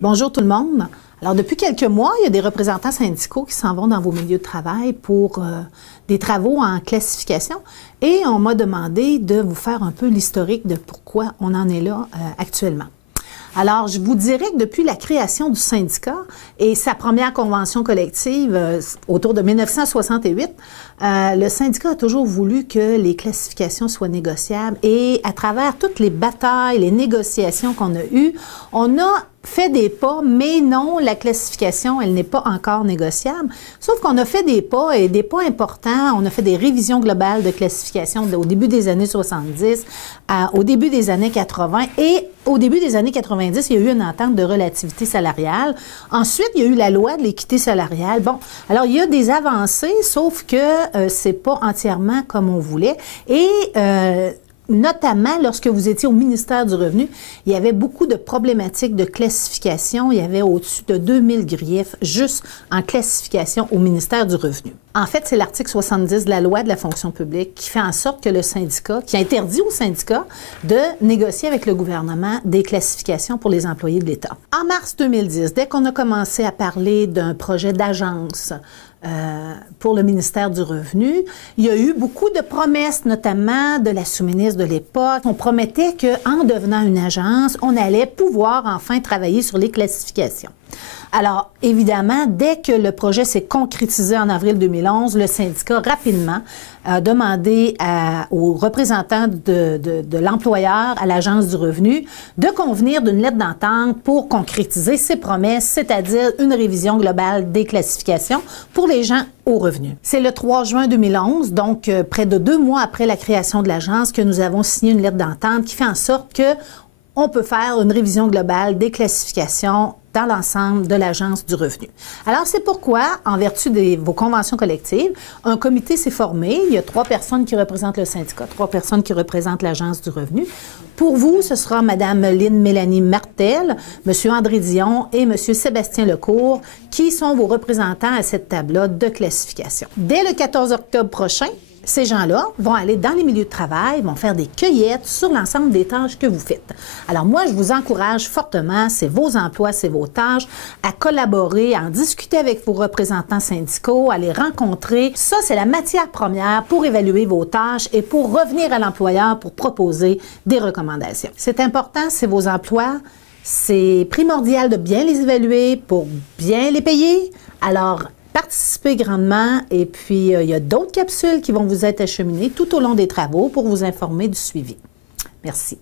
Bonjour tout le monde. Alors, depuis quelques mois, il y a des représentants syndicaux qui s'en vont dans vos milieux de travail pour des travaux en classification et on m'a demandé de vous faire un peu l'historique de pourquoi on en est là actuellement. Alors, je vous dirais que depuis la création du syndicat et sa première convention collective autour de 1968, le syndicat a toujours voulu que les classifications soient négociables et à travers toutes les batailles, les négociations qu'on a eues, on a fait des pas, mais non, la classification, elle n'est pas encore négociable. Sauf qu'on a fait des pas, et des pas importants. On a fait des révisions globales de classification au début des années 70, au début des années 80, et au début des années 90, il y a eu une entente de relativité salariale. Ensuite, il y a eu la loi de l'équité salariale. Bon, alors il y a des avancées, sauf que c'est pas entièrement comme on voulait. Et notamment, lorsque vous étiez au ministère du Revenu, il y avait beaucoup de problématiques de classification. Il y avait au-dessus de 2000 griefs juste en classification au ministère du Revenu. En fait, c'est l'article 70 de la loi de la fonction publique qui fait en sorte que le syndicat, qui interdit au syndicat de négocier avec le gouvernement des classifications pour les employés de l'État. En mars 2010, dès qu'on a commencé à parler d'un projet d'agence pour le ministère du Revenu, il y a eu beaucoup de promesses, notamment de la sous-ministre de l'époque. On promettait qu'en devenant une agence, on allait pouvoir enfin travailler sur les classifications. Alors, évidemment, dès que le projet s'est concrétisé en avril 2011, le syndicat, rapidement, a demandé aux représentants de l'employeur à l'Agence du revenu de convenir d'une lettre d'entente pour concrétiser ces promesses, c'est-à-dire une révision globale des classifications pour les gens au revenu. C'est le 3 juin 2011, donc près de 2 mois après la création de l'Agence, que nous avons signé une lettre d'entente qui fait en sorte que on peut faire une révision globale des classifications dans l'ensemble de l'Agence du revenu. Alors, c'est pourquoi, en vertu de vos conventions collectives, un comité s'est formé. Il y a 3 personnes qui représentent le syndicat, 3 personnes qui représentent l'Agence du revenu. Pour vous, ce sera Mme Lynne Mélanie Martel, M. André Dion et M. Sébastien Lecourt, qui sont vos représentants à cette table-là de classification. Dès le 14 octobre prochain, ces gens-là vont aller dans les milieux de travail, vont faire des cueillettes sur l'ensemble des tâches que vous faites. Alors moi, je vous encourage fortement, c'est vos emplois, c'est vos tâches, à collaborer, à en discuter avec vos représentants syndicaux, à les rencontrer. Ça, c'est la matière première pour évaluer vos tâches et pour revenir à l'employeur pour proposer des recommandations. C'est important, c'est vos emplois. C'est primordial de bien les évaluer pour bien les payer. Alors, participez grandement et puis il y a d'autres capsules qui vont vous être acheminées tout au long des travaux pour vous informer du suivi. Merci.